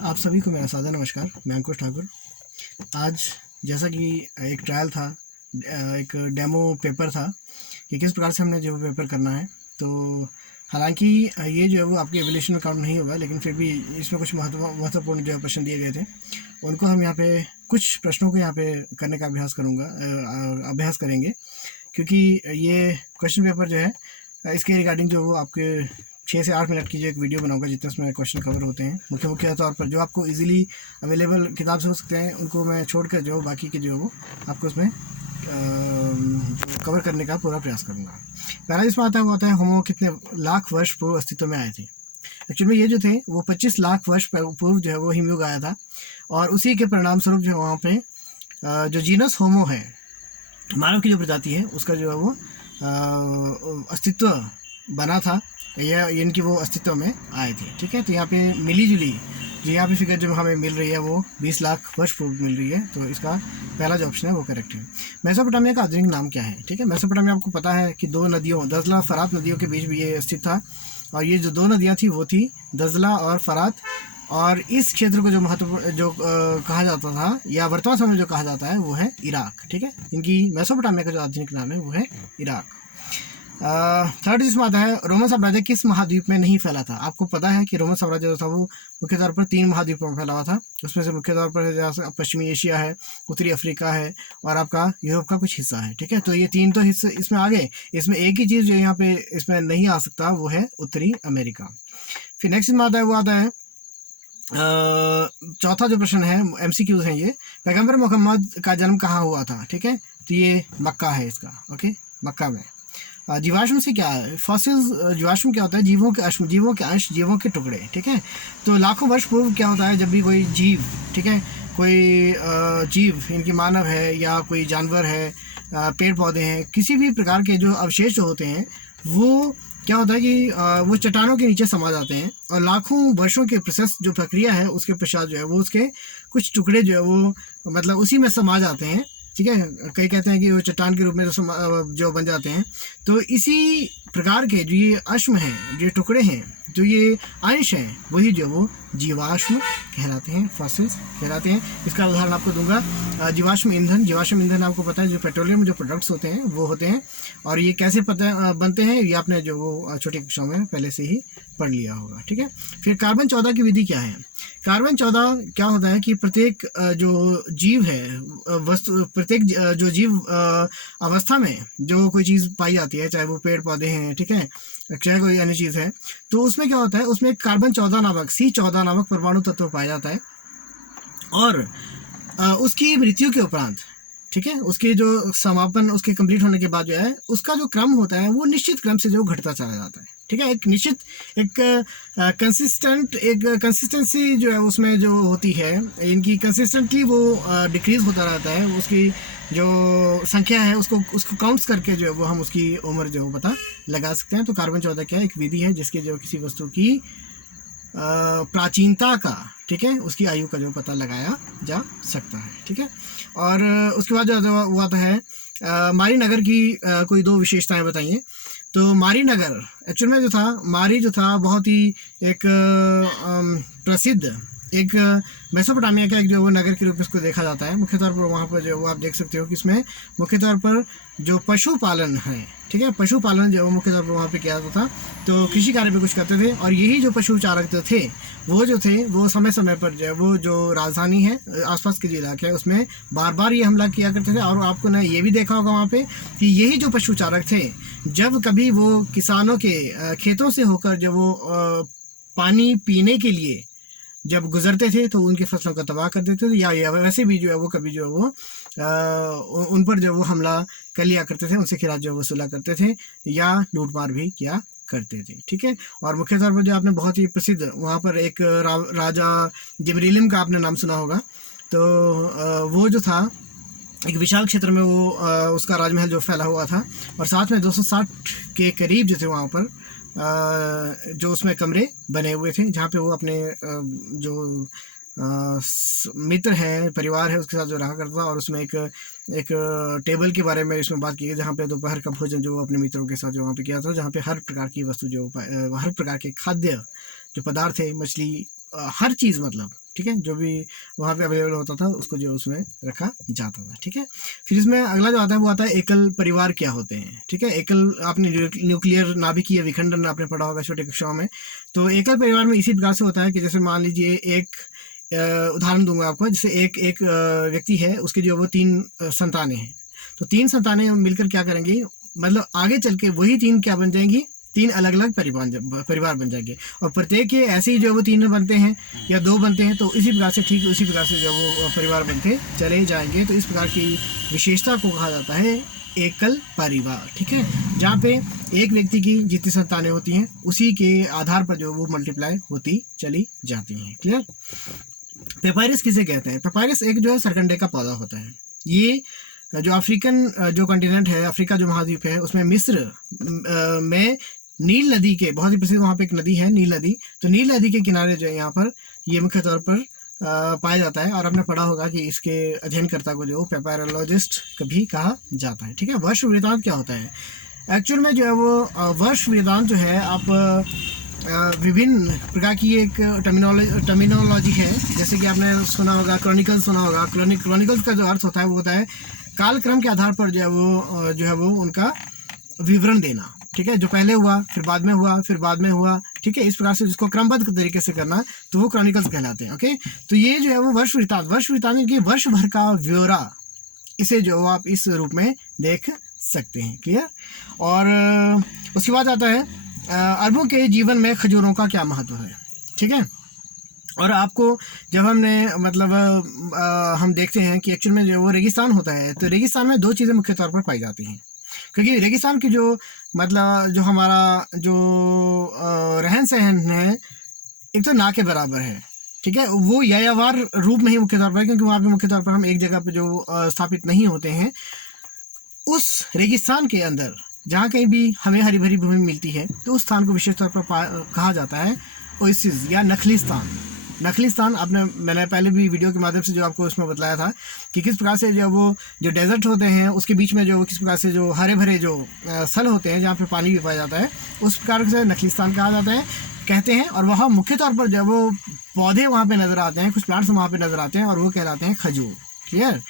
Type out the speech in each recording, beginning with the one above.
आप सभी को मेरा सादर नमस्कार। मैं अंकुश ठाकुर। आज जैसा कि एक ट्रायल था, एक डेमो पेपर था कि किस प्रकार से हमने जो पेपर करना है। तो हालांकि ये जो है वो आपके एवोल्यूशन में काउंट नहीं होगा, लेकिन फिर भी इसमें कुछ महत्वपूर्ण जो है प्रश्न दिए गए थे, उनको हम यहाँ पे कुछ प्रश्नों को यहाँ पे करने का अभ्यास करेंगे, क्योंकि ये क्वेश्चन पेपर जो है इसके रिगार्डिंग जो वो आपके 6 से 8 मिनट की जो एक वीडियो बनाऊंगा जितने उसमें क्वेश्चन कवर होते हैं मुख्य तौर पर, जो आपको इजीली अवेलेबल किताब से हो सकते हैं, उनको मैं छोड़कर जो बाकी के जो है वो आपको उसमें कवर करने का पूरा प्रयास करूँगा। पहला इसमें आता है होमो कितने लाख वर्ष पूर्व अस्तित्व में आए थे। एक्चुअली में ये जो थे वो 25 लाख वर्ष पूर्व जो है वो हिमयुग आया था, और उसी के परिणाम स्वरूप जो है वहाँ पे जो जीनस होमो है, मानव की जो प्रजाति है, उसका जो है वो अस्तित्व बना था, या इनकी वो अस्तित्व में आए थे। ठीक है, तो यहाँ पे मिली जुली जो यहाँ पे फिगर जो हमें मिल रही है वो 20 लाख वर्ष पूर्व मिल रही है। तो इसका पहला जो ऑप्शन है वो करेक्ट है। मेसोपोटामिया का आधुनिक नाम क्या है? ठीक है, मेसोपोटामिया आपको पता है कि दो नदियों दजला फरात नदियों के बीच भी ये स्थित था, और ये जो दो नदियाँ थी वो थी दजला और फरात। और इस क्षेत्र को जो महत्वपूर्ण जो कहा जाता था, या वर्तमान समय में जो कहा जाता है, वो है इराक। ठीक है, इनकी मेसोपोटामिया का जो आधुनिक नाम है वो है इराक। थर्ड जिसमें आता है रोमन साम्राज्य किस महाद्वीप में नहीं फैला था? आपको पता है कि रोमन साम्राज्य जो था वो मुख्य तौर पर 3 महाद्वीपों में फैला हुआ था। उसमें से मुख्य तौर पर जैसे पश्चिमी एशिया है, उत्तरी अफ्रीका है, और आपका यूरोप का कुछ हिस्सा है। ठीक है, तो ये 3 तो हिस्से इसमें आ गए। इसमें एक ही चीज़ जो यहाँ पे इसमें नहीं आ सकता वो है उत्तरी अमेरिका। फिर नेक्स्ट इसमें आता है वो आता है चौथा जो प्रश्न है, MCQs हैं ये। पैगंबर मोहम्मद का जन्म कहाँ हुआ था? ठीक है, तो ये मक्का है इसका। ओके, मक्का में। जीवाश्म से क्या है? फॉसिल्स जीवाश्म क्या होता है? जीवों के अंश, जीवों के टुकड़े। ठीक है, तो लाखों वर्ष पूर्व क्या होता है, जब भी कोई जीव, ठीक है, कोई जीव, इनकी मानव है या कोई जानवर है, पेड़ पौधे हैं, किसी भी प्रकार के जो अवशेष जो होते हैं, वो क्या होता है कि वो चट्टानों के नीचे समा जाते हैं, और लाखों वर्षों के प्रोसेस जो प्रक्रिया है उसके पश्चात जो है वो उसके कुछ टुकड़े जो है वो मतलब उसी में समा जाते हैं। ठीक है, कई कहते हैं कि वो चट्टान के रूप में जो बन जाते हैं। तो इसी प्रकार के जो ये अश्म हैं, जो टुकड़े हैं, जो ये अंश हैं, वही जो वो जीवाश्म कहलाते हैं, फॉसिल्स कहलाते हैं। इसका उदाहरण आपको दूंगा, जीवाश्म ईंधन आपको पता है, जो पेट्रोलियम जो प्रोडक्ट्स होते हैं वो होते हैं, और ये कैसे बनते हैं ये आपने जो वो छोटी कक्षाओं में पहले से ही पढ़ लिया होगा। ठीक है, फिर कार्बन 14 की विधि क्या है? कार्बन 14 क्या होता है कि प्रत्येक जो जीव है, प्रत्येक जो जीव अवस्था में जो कोई चीज़ पाई जाती है, चाहे वो पेड़ पौधे हैं, ठीक है, चाहे कोई अन्य चीज़ है, तो उसमें क्या होता है, उसमें कार्बन 14 नामक C14 नामक परमाणु तत्व पाया जाता है, और उसकी मृत्यु के उपरांत, ठीक है, उसके जो समापन, उसके कंप्लीट होने के बाद जो है उसका जो क्रम होता है वो निश्चित क्रम से जो घटता चला जाता है। ठीक है, एक निश्चित कंसिस्टेंसी जो है उसमें जो होती है, इनकी कंसिस्टेंटली वो डिक्रीज होता रहता है। उसकी जो संख्या है उसको काउंट्स करके जो है वो हम उसकी उम्र जो पता लगा सकते हैं। तो कार्बन 14 क्या है? एक विधि है जिसके जो किसी वस्तु की प्राचीनता का, ठीक है, उसकी आयु का जो पता लगाया जा सकता है। ठीक है, और उसके बाद जो हुआ आता है मारी नगर की कोई 2 विशेषताएं बताइए। तो मारी नगर एक्चुअल में जो था, मारी जो था बहुत ही एक प्रसिद्ध एक मेसोपोटामिया का एक जो वो नगर के रूप में इसको देखा जाता है। मुख्य तौर पर वहाँ पर जो वो आप देख सकते हो कि इसमें मुख्य तौर पर जो पशुपालन है, ठीक है, पशुपालन जो मुख्य तौर पर वहाँ पे किया जाता था। तो कृषि कार्य में कुछ करते थे, और यही जो पशु चारक थे वो समय समय पर जो है वो जो राजधानी है, आसपास के जो इलाके हैं, उसमें बार बार ये हमला किया करते थे। और आपको ना ये भी देखा होगा वहाँ पे कि यही जो पशु चारक थे, जब कभी वो किसानों के खेतों से होकर जब वो पानी पीने के लिए जब गुजरते थे तो उनकी फसलों का तबाह कर देते थे, या वैसे भी जो है वो कभी जो है वो उन पर जो वो हमला कर लिया करते थे, उनसे खिलाफ जो वसूला करते थे, या लूटमार भी किया करते थे। ठीक है, और मुख्य तौर पर जो आपने बहुत ही प्रसिद्ध वहाँ पर एक राजा जिमरीलिम का आपने नाम सुना होगा। तो वो जो था एक विशाल क्षेत्र में वो उसका राजमहल जो फैला हुआ था, और साथ में 260 के करीब जो थे वहाँ पर जो उसमें कमरे बने हुए थे, जहाँ पे वो अपने जो मित्र हैं, परिवार है, उसके साथ जो रहा करता था। और उसमें एक टेबल के बारे में इसमें बात की है, जहाँ पे दोपहर का भोजन जो अपने मित्रों के साथ जो वहाँ पे किया था, जहाँ पे हर प्रकार की वस्तु जो हर प्रकार के खाद्य जो पदार्थ है, मछली, हर चीज़ मतलब, ठीक है, जो भी वहाँ पे अवेलेबल होता था उसको जो उसमें रखा जाता था। ठीक है, फिर इसमें अगला जो आता है वो आता है एकल परिवार क्या होते हैं। ठीक है, एकल आपने न्यूक्लियर नाभिकीय विखंडन आपने पढ़ा होगा छोटे कक्षाओं में। तो एकल परिवार में इसी प्रकार से होता है कि जैसे मान लीजिए एक उदाहरण दूंगा आपको, जैसे एक व्यक्ति है, उसके जो वो 3 संतानें हैं, तो 3 संतानें मिलकर क्या करेंगी, मतलब आगे चल के वही 3 क्या बन जाएंगी, 3 अलग अलग परिवार बन जाएंगे, और प्रत्येक के ऐसे ही जो वो 3 बनते हैं या 2 बनते हैं, तो इसी प्रकार से ठीक उसी प्रकार से जो वो परिवार बनते चले जाएंगे। तो इस प्रकार की विशेषता को कहा जाता है एकल परिवार। ठीक है, जहाँ पे एक व्यक्ति की जितनी संतानें होती हैं उसी के आधार पर जो वो मल्टीप्लाई होती चली जाती हैं। क्लियर। पेपायरस किसे कहते हैं? पेपायरस एक जो है सरकंडे का पौधा होता है। ये जो अफ्रीकन जो कॉन्टिनेंट है, अफ्रीका जो महाद्वीप है, उसमें मिस्र में नील नदी के बहुत ही प्रसिद्ध वहाँ पे एक नदी है नील नदी, तो नील नदी के किनारे जो है यहाँ पर ये मुख्य तौर पर पाया जाता है। और आपने पढ़ा होगा कि इसके अध्ययनकर्ता को जो पेपायरोलॉजिस्ट कभी कहा जाता है। ठीक है, वर्ष वृतांत क्या होता है? एक्चुअल में जो है वो वर्ष वृतांत जो है, आप विभिन्न प्रकार की एक टर्मिनोलॉजी है। जैसे कि आपने सुना होगा क्रॉनिकल्स सुना होगा। क्रॉनिकल्स का जो अर्थ होता है वो होता है कालक्रम के आधार पर जो है वो उनका विवरण देना। ठीक है, जो पहले हुआ फिर बाद में हुआ फिर बाद में हुआ। ठीक है, इस प्रकार से जिसको क्रमबद्ध तरीके से करना तो वो क्रॉनिकल्स कहलाते हैं। ओके, तो ये जो है वो वर्ष वृतांत की वर्ष भर का ब्यौरा, इसे जो आप इस रूप में देख सकते हैं। क्लियर। और उसके बाद आता है अरबों के जीवन में खजूरों का क्या महत्व है। ठीक है, और आपको जब हमने मतलब हम देखते हैं कि एक्चुअल में जो वो रेगिस्तान होता है, तो रेगिस्तान में 2 चीज़ें मुख्य तौर पर पाई जाती हैं। क्योंकि रेगिस्तान की जो मतलब जो हमारा जो रहन सहन है, एक तो ना के बराबर है। ठीक है, वो यायावार रूप में ही मुख्य तौर पर, क्योंकि वहाँ पे मुख्य तौर पर हम एक जगह पे जो स्थापित नहीं होते हैं। उस रेगिस्तान के अंदर जहाँ कहीं भी हमें हरी भरी भूमि मिलती है, तो उस स्थान को विशेष तौर पर कहा जाता है ओएसिस या नखलिस्तान। नखलिस्तान मैंने पहले भी वीडियो के माध्यम से जो आपको उसमें बताया था कि किस प्रकार से जो डेजर्ट होते हैं उसके बीच में जो किस प्रकार से जो हरे भरे जो स्थल होते हैं जहाँ पे पानी भी पाया जाता है, उस प्रकार से नखलिस्तान कहा जाता है कहते हैं। और वहाँ मुख्य तौर पर जो वो पौधे वहाँ पे नज़र आते हैं, कुछ प्लांट्स वहाँ पे नज़र आते हैं, और वो कहलाते हैं खजूर। क्लियर।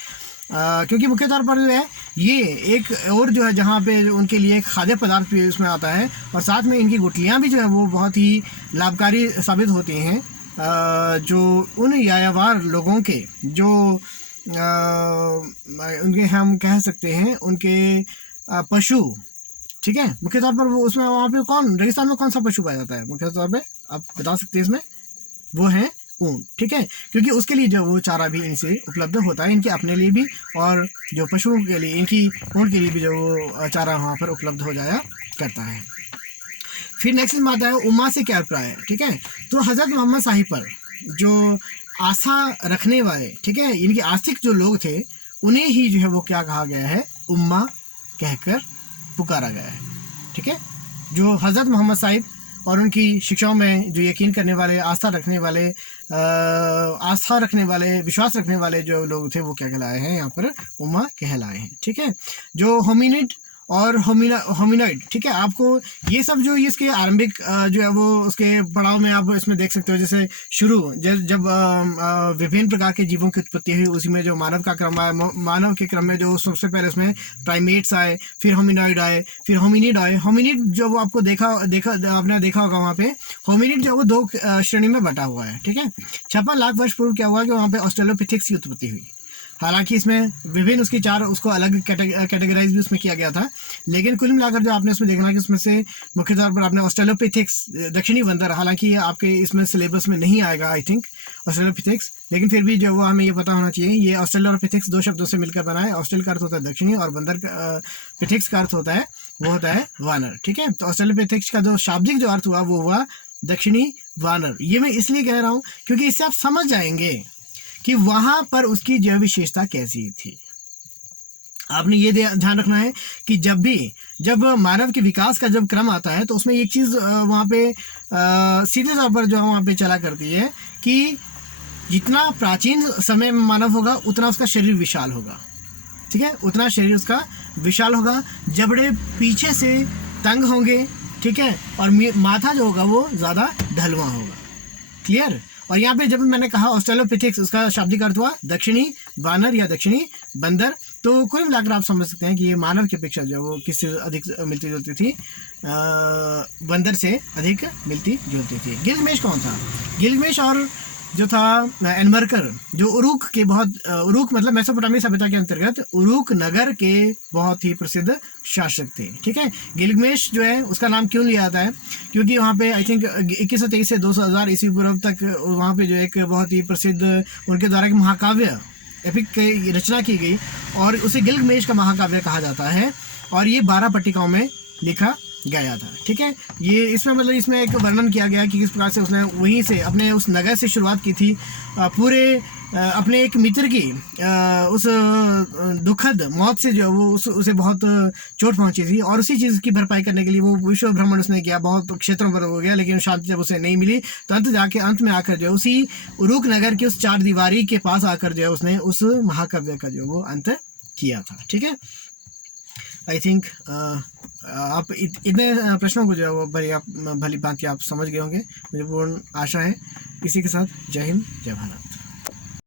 क्योंकि मुख्य तौर पर जो है ये एक और जो है जहाँ पे उनके लिए खाद्य पदार्थ भी उसमें आता है, और साथ में इनकी गुठलियाँ भी जो है वो बहुत ही लाभकारी साबित होती हैं। जो उन यायावार लोगों के जो उनके हम कह सकते हैं उनके पशु। ठीक है, मुख्य तौर पर वो उसमें वहाँ पे रेगिस्तान में कौन सा पशु पाया जाता है मुख्य तौर पे आप बता सकते हैं इसमें? वो है ऊँट। ठीक है, क्योंकि उसके लिए जो वो चारा भी इनसे उपलब्ध होता है, इनके अपने लिए भी, और जो पशुओं के लिए इनकी ऊँट के लिए भी जो वो चारा वहाँ पर उपलब्ध हो जाया करता है। फिर नेक्स्ट में आता है उम्मा से क्या अभिप्राय है। ठीक है, तो हज़रत मोहम्मद साहिब पर जो आस्था रखने वाले, ठीक है, इनके आस्तिक जो लोग थे, उन्हें ही जो है वो क्या कहा गया है, उम्मा कहकर पुकारा गया है। ठीक है, जो हज़रत मोहम्मद साहिब और उनकी शिक्षाओं में जो यकीन करने वाले, आस्था रखने वाले, विश्वास रखने वाले जो लोग थे, वो क्या कहलाए हैं यहाँ पर, उम्मा कहलाए हैं। ठीक है, जो होमिनिड और होमिनॉइड। ठीक है, आपको ये सब जो इसके आरंभिक जो है वो उसके पड़ाव में आप इसमें देख सकते हो। जैसे जब विभिन्न प्रकार के जीवों की उत्पत्ति हुई, उसी में जो मानव का क्रम आया, मानव के क्रम में जो सबसे पहले उसमें प्राइमेट्स आए, फिर होमिनॉइड आए, फिर होमिनिड आए। होमिनिड जो वो आपको आपने देखा होगा, वहाँ पे होमिनिड जो वो 2 श्रेणी में बटा हुआ है। ठीक है, 56 लाख वर्ष पूर्व क्या हुआ कि वहाँ पे ऑस्ट्रेलोपिथेक्स की उत्पत्ति हुई। हालांकि इसमें विभिन्न उसकी 4 उसको अलग कैटेगराइज भी उसमें किया गया था, लेकिन कुल मिलाकर जो आपने उसमें देखना कि उसमें से मुख्य तौर पर आपने ऑस्ट्रेलोपिथेक्स दक्षिणी बंदर, हालांकि आपके इसमें सिलेबस में नहीं आएगा आई थिंक ऑस्ट्रेलोपिथेक्स, लेकिन फिर भी जो वो हमें ये पता होना चाहिए, ये ऑस्ट्रेलोपिथेक्स 2 शब्दों से मिलकर बना है। ऑस्ट्रेल का अर्थ होता है दक्षिणी, और बंदर पिथेक्स का अर्थ होता है वो होता है वानर। ठीक है, तो ऑस्ट्रेलोपिथेक्स का जो शाब्दिक जो अर्थ हुआ वो हुआ दक्षिणी वानर। ये मैं इसलिए कह रहा हूँ क्योंकि इससे आप समझ जाएंगे कि वहां पर उसकी जैव विशेषता कैसी थी। आपने ये ध्यान रखना है कि जब मानव के विकास का जब क्रम आता है, तो उसमें एक चीज़ वहाँ पे सीधे तौर पर जो वहाँ पे चला करती है कि जितना प्राचीन समय में मानव होगा उतना उसका शरीर विशाल होगा। ठीक है, उतना शरीर उसका विशाल होगा, जबड़े पीछे से तंग होंगे। ठीक है, और माथा जो होगा वो ज़्यादा ढलुआ होगा। क्लियर। और यहाँ पे जब मैंने कहा ऑस्ट्रेलोपिथेक्स, उसका शाब्दिक अर्थ हुआ दक्षिणी वानर या दक्षिणी बंदर। तो कुल मिलाकर आप समझ सकते हैं कि ये मानव की अपेक्षा जो है वो किससे अधिक मिलती जुलती थी, बंदर से अधिक मिलती जुलती थी। गिलगमेश कौन था? गिलगमेश और जो था एनमरकर, जो उरुक के बहुत, उरुक मतलब मेसोपोटामिया सभ्यता के अंतर्गत उरुक नगर के बहुत ही प्रसिद्ध शासक थे। ठीक है, गिलगमेश जो है उसका नाम क्यों लिया जाता है? क्योंकि वहाँ पे आई थिंक 2123 से 2000 ईस्वी पूर्व तक वहाँ पे जो एक बहुत ही प्रसिद्ध उनके द्वारा एक महाकाव्य एपिक की रचना की गई और उसे गिलगमेश का महाकाव्य कहा जाता है और ये 12 पट्टिकाओं में लिखा गया था। ठीक है, ये इसमें मतलब इसमें एक वर्णन किया गया कि किस प्रकार से उसने वहीं से अपने उस नगर से शुरुआत की थी, पूरे अपने एक मित्र की उस दुखद मौत से जो है वो उसे बहुत चोट पहुंची थी और उसी चीज़ की भरपाई करने के लिए वो विश्व भ्रमण उसने किया, बहुत क्षेत्रों पर हो गया, लेकिन शांति जब उसे नहीं मिली तो अंत में आकर जो है उसी उरुक नगर की उस 4 दीवारी के पास आकर जो है उसने उस महाकाव्य का जो वो अंत किया था। ठीक है, आई थिंक आप इतने प्रश्नों को जो है वो भली भांति आप समझ गए होंगे, मुझे पूर्ण आशा है। इसी के साथ जय हिंद, जय भारत।